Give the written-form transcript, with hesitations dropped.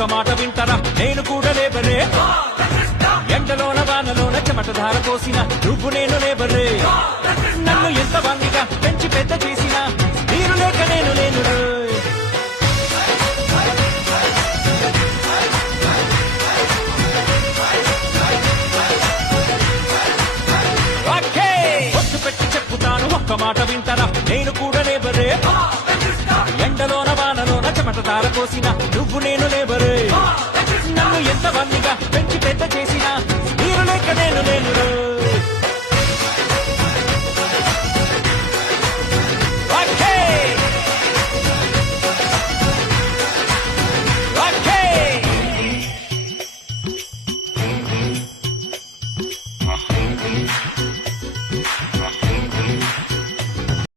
ఒక్క మాట వింటరా నేను కూడా లేబరే ఎండలోన వానలోన చెమట ధార పోసిన నువ్వు నేను లేబరే నన్ను ఎంత బందిగా పెంచి పెద్ద చేసిన మీరు లేక నేను లేను ఒట్టు పెట్టి చెప్పుతాను ఒక్క మాట వింటరా నేను కూడా లేబరే ఎండలోన వానలోన చెమట ధార పోసిన నువ్వు నేను లేబరే నన్ను ఎంత బందిగా పెంచి పెద్ద చేసిన